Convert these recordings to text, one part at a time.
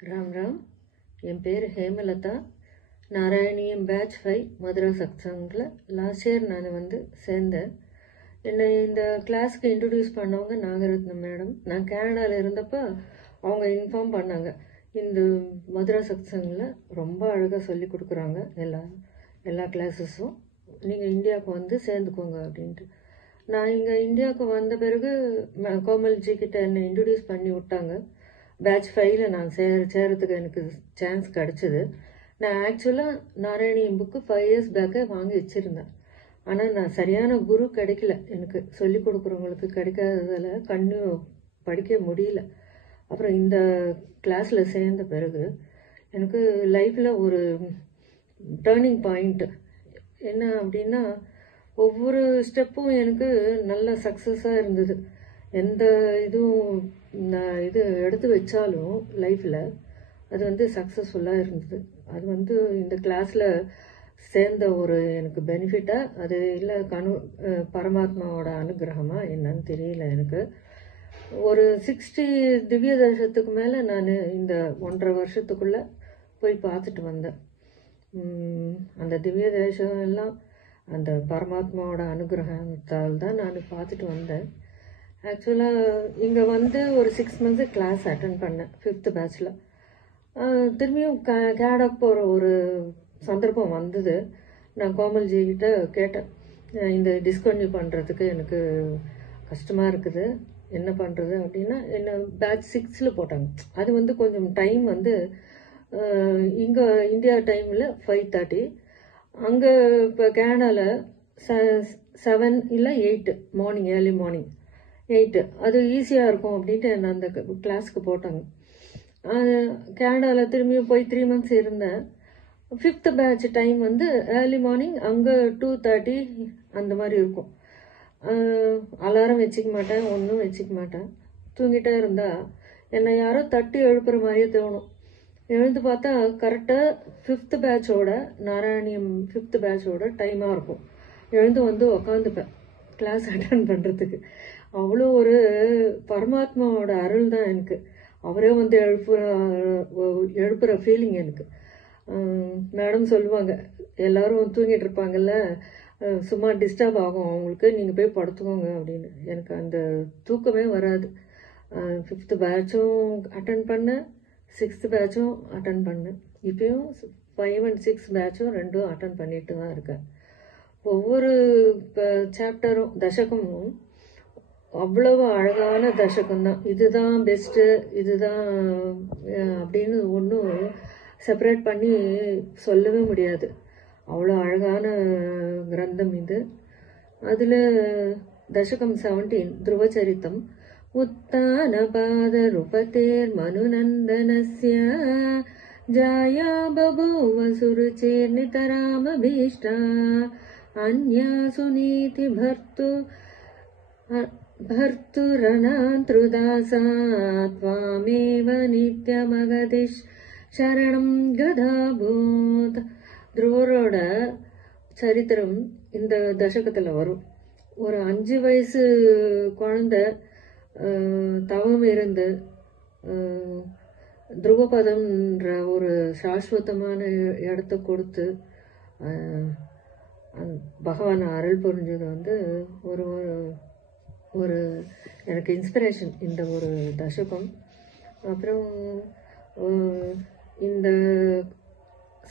ராம் ராம். என் பேர் ஹேமலதா. நாராயணியம் பேட்ச் 5 மதுரா சத்சங்கில் லாஸ்ட் இயர் நான் சேர்ந்தேன். என்னை இந்த கிளாஸ்க்கு இன்ட்ரடியூஸ் பண்ணவங்க நாகரத்னம் மேடம். நான் கேனடாவில் இருந்தப்போ அவங்க இன்ஃபார்ம் பண்ணாங்க, இந்த மதுரா சத்சங்கில் ரொம்ப அழகாக சொல்லி கொடுக்குறாங்க எல்லா கிளாஸஸும், நீங்கள் இந்தியாவுக்கு சேர்ந்துக்கோங்க அப்படின்ட்டு. நான் இங்கே இந்தியாவுக்கு வந்த பிறகு கோமல்ஜி கிட்ட என்னை இன்ட்ரடியூஸ் பண்ணி விட்டாங்க. பேட்ச் 5ல் நான் சேரத்துக்கு எனக்கு சான்ஸ் கிடச்சிது. நான் ஆக்சுவலாக நாராயணியம் புக்கு 5 இயர்ஸ் பேக்கே வாங்கி வச்சுருந்தேன். ஆனால் நான் சரியான குரு கிடைக்கல, எனக்கு சொல்லிக் கொடுக்குறவங்களுக்கு கிடைக்காததால் கண்ணியூ படிக்க முடியல. அப்புறம் இந்த கிளாஸில் சேர்ந்த பிறகு எனக்கு லைஃப்பில் ஒரு டேர்னிங் பாயிண்ட் என்ன அப்படின்னா, ஒவ்வொரு ஸ்டெப்பும் எனக்கு நல்ல சக்ஸஸாக இருந்தது. எந்த இதுவும் நான் எடுத்து வச்சாலும் லைஃப்பில் அது சக்ஸஸ்ஃபுல்லாக இருந்தது. அது இந்த கிளாஸில் சேர்ந்த ஒரு எனக்கு பெனிஃபிட்டாக, அது இல்லை பரமாத்மாவோட அனுகிரகமா என்னன்னு தெரியல. எனக்கு ஒரு 60 திவ்ய தேசத்துக்கு மேலே நான் இந்த 1.5 வருஷத்துக்குள்ளே போய் பார்த்துட்டு வந்தேன். அந்த திவ்ய தேசம் எல்லாம் அந்த பரமாத்மாவோட அனுகிரகத்தால் தான் நான் பார்த்துட்டு வந்தேன். ஆக்சுவலாக இங்கே ஒரு 6 months கிளாஸ் அட்டன் பண்ணேன் 5th பேட்சில். திரும்பியும் கேடாக போகிற ஒரு சந்தர்ப்பம் வந்தது. நான் கோமல்ஜி கிட்ட கேட்டேன், இந்த டிஸ்கன்டினியூ பண்ணுறதுக்கு எனக்கு கஷ்டமாக இருக்குது, என்ன பண்ணுறது அப்படின்னா. என்ன பேட்ச் 6ல் போட்டாங்க. அது கொஞ்சம் டைம் இங்கே இந்தியா டைமில் 5:30, அங்கே இப்போ கேனடாவில் 7 இல்லை 8 மார்னிங், ஏர்லி மார்னிங் 8. அது ஈஸியாக இருக்கும் அப்படின்ட்டு என்னை அந்த கிளாஸ்க்கு போட்டாங்க. கேனடாவில் திரும்பியும் போய் 3 months இருந்தேன். 5th batch time early morning, அங்கே 2:30 அந்த மாதிரி இருக்கும். அலாரம் வச்சுக்க மாட்டேன், ஒன்றும் வச்சுக்க மாட்டேன். தூங்கிட்டே இருந்தால் என்னை யாரோ தட்டி எழுப்புற மாதிரியே தோணும். எழுந்து பார்த்தா கரெக்டாக 5th பேட்சோட நாராயணியம் 5th பேட்சோட டைமாக இருக்கும். எழுந்து உக்காந்துப்பேன் கிளாஸ் அட்டன் பண்ணுறதுக்கு. அவ்வளோ ஒரு பரமாத்மாவோட அருள் தான் எனக்கு. அவரே எழுப்புற ஃபீலிங் எனக்கு. மேடம் சொல்லுவாங்க, எல்லாரும் தூங்கிட்டு இருப்பாங்கல்ல, சும்மா டிஸ்டர்ப் ஆகும் அவங்களுக்கு, நீங்கள் போய் படுத்துக்கோங்க அப்படின்னு. எனக்கு அந்த தூக்கமே வராது. 5th பேட்சும் அட்டன் பண்ணேன், 6th பேட்சும் அட்டன் பண்ணேன். இப்பயும் 5 and 6 பேட்சும் ரெண்டும் அட்டன் பண்ணிட்டு தான் இருக்கேன். ஒவ்வொரு சாப்டரும் தசகமும் அவ்வளவு அழகான தசகம்தான். இதுதான் பெஸ்ட்டு, இதுதான் அப்படின்னு ஒன்றும் செப்பரேட் பண்ணி சொல்லவே முடியாது. அவ்வளோ அழகான கிரந்தம் இது. அதில் தசகம் 17 துருவச்சரித்தம். உத்தான பாத ரூபதேர் மனுநந்தனஸ்ய ஜாயா பபூவ சுருச்சேர் நிதராமபீஷ்டா அன்யா சுநீதி भर्तुरनान्तृदासा त्वामेव नित्यमगदिश சரணம் கதாபூத். துருவரோட சரித்திரம் இந்த தசகத்தில் வரும். ஒரு 5 வயசு குழந்தை தவம் இருந்து துருவபதம்ன்ற ஒரு சாஸ்வதமான இடத்த கொடுத்து பகவான் அருள் புரிஞ்சது ஒரு ஒரு எனக்கு இன்ஸ்பிரேஷன் இந்த ஒரு தசகம். அப்புறம் இந்த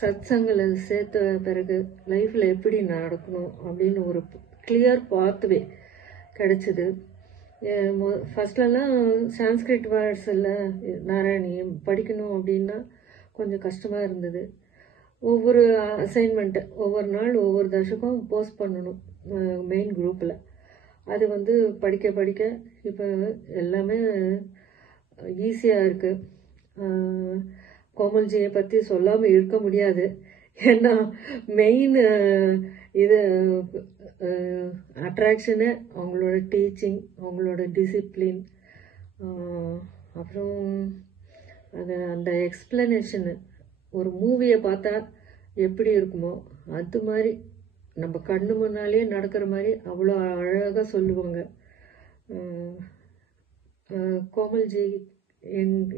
சத்சங்கில் சேர்த்த பிறகு லைஃப்பில் எப்படி நடக்கணும் அப்படின்னு ஒரு கிளியர் பாத்வே கிடைச்சிது. ஃபஸ்ட்லலாம் சான்ஸ்கிரிட் வேர்ட்ஸ் எல்லாம் நாராயணியம் படிக்கணும் அப்படின்னா கொஞ்சம் கஷ்டமாக இருந்தது. ஒவ்வொரு அசைன்மெண்ட்டு ஒவ்வொரு நாள் ஒவ்வொரு தசகம் போஸ்ட் பண்ணணும் மெயின் குரூப்பில். அது படிக்க படிக்க இப்போ எல்லாமே ஈஸியாக இருக்குது. கோமல்ஜியை பற்றி சொல்லாமல் இருக்க முடியாது. ஏன்னா மெயின் இது அட்ராக்ஷனு அவங்களோட டீச்சிங், அவங்களோட டிசிப்ளின், அப்புறம் அந்த எக்ஸ்பிளனேஷனு. ஒரு மூவியை பார்த்தா எப்படி இருக்குமோ அது மாதிரி நம்ம கண்ணு முன்னாலே நடக்கிற மாதிரி அவ்வளோ அழகாக சொல்லுவாங்க. கோமல்ஜி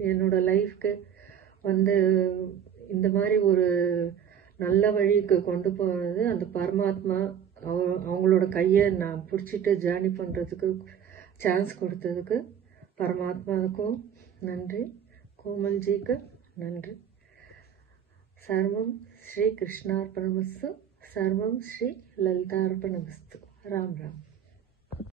என்னோட லைஃப்க்கு வந்து இந்த மாதிரி ஒரு நல்ல வழிக்கு கொண்டு போகிறது அந்த பரமாத்மா அவங்களோட கையை நான் பிடிச்சிட்டு ஜேர்னி பண்ணுறதுக்கு சான்ஸ் கொடுத்ததுக்கு பரமாத்மாவுக்கும் நன்றி, கோமல்ஜிக்கு நன்றி. சர்வம் ஸ்ரீ கிருஷ்ணார்ப்பணமஸ்து, சர்வம் ஸ்ரீ லலிதார்ப்பணமஸ்து. ராம் ராம்.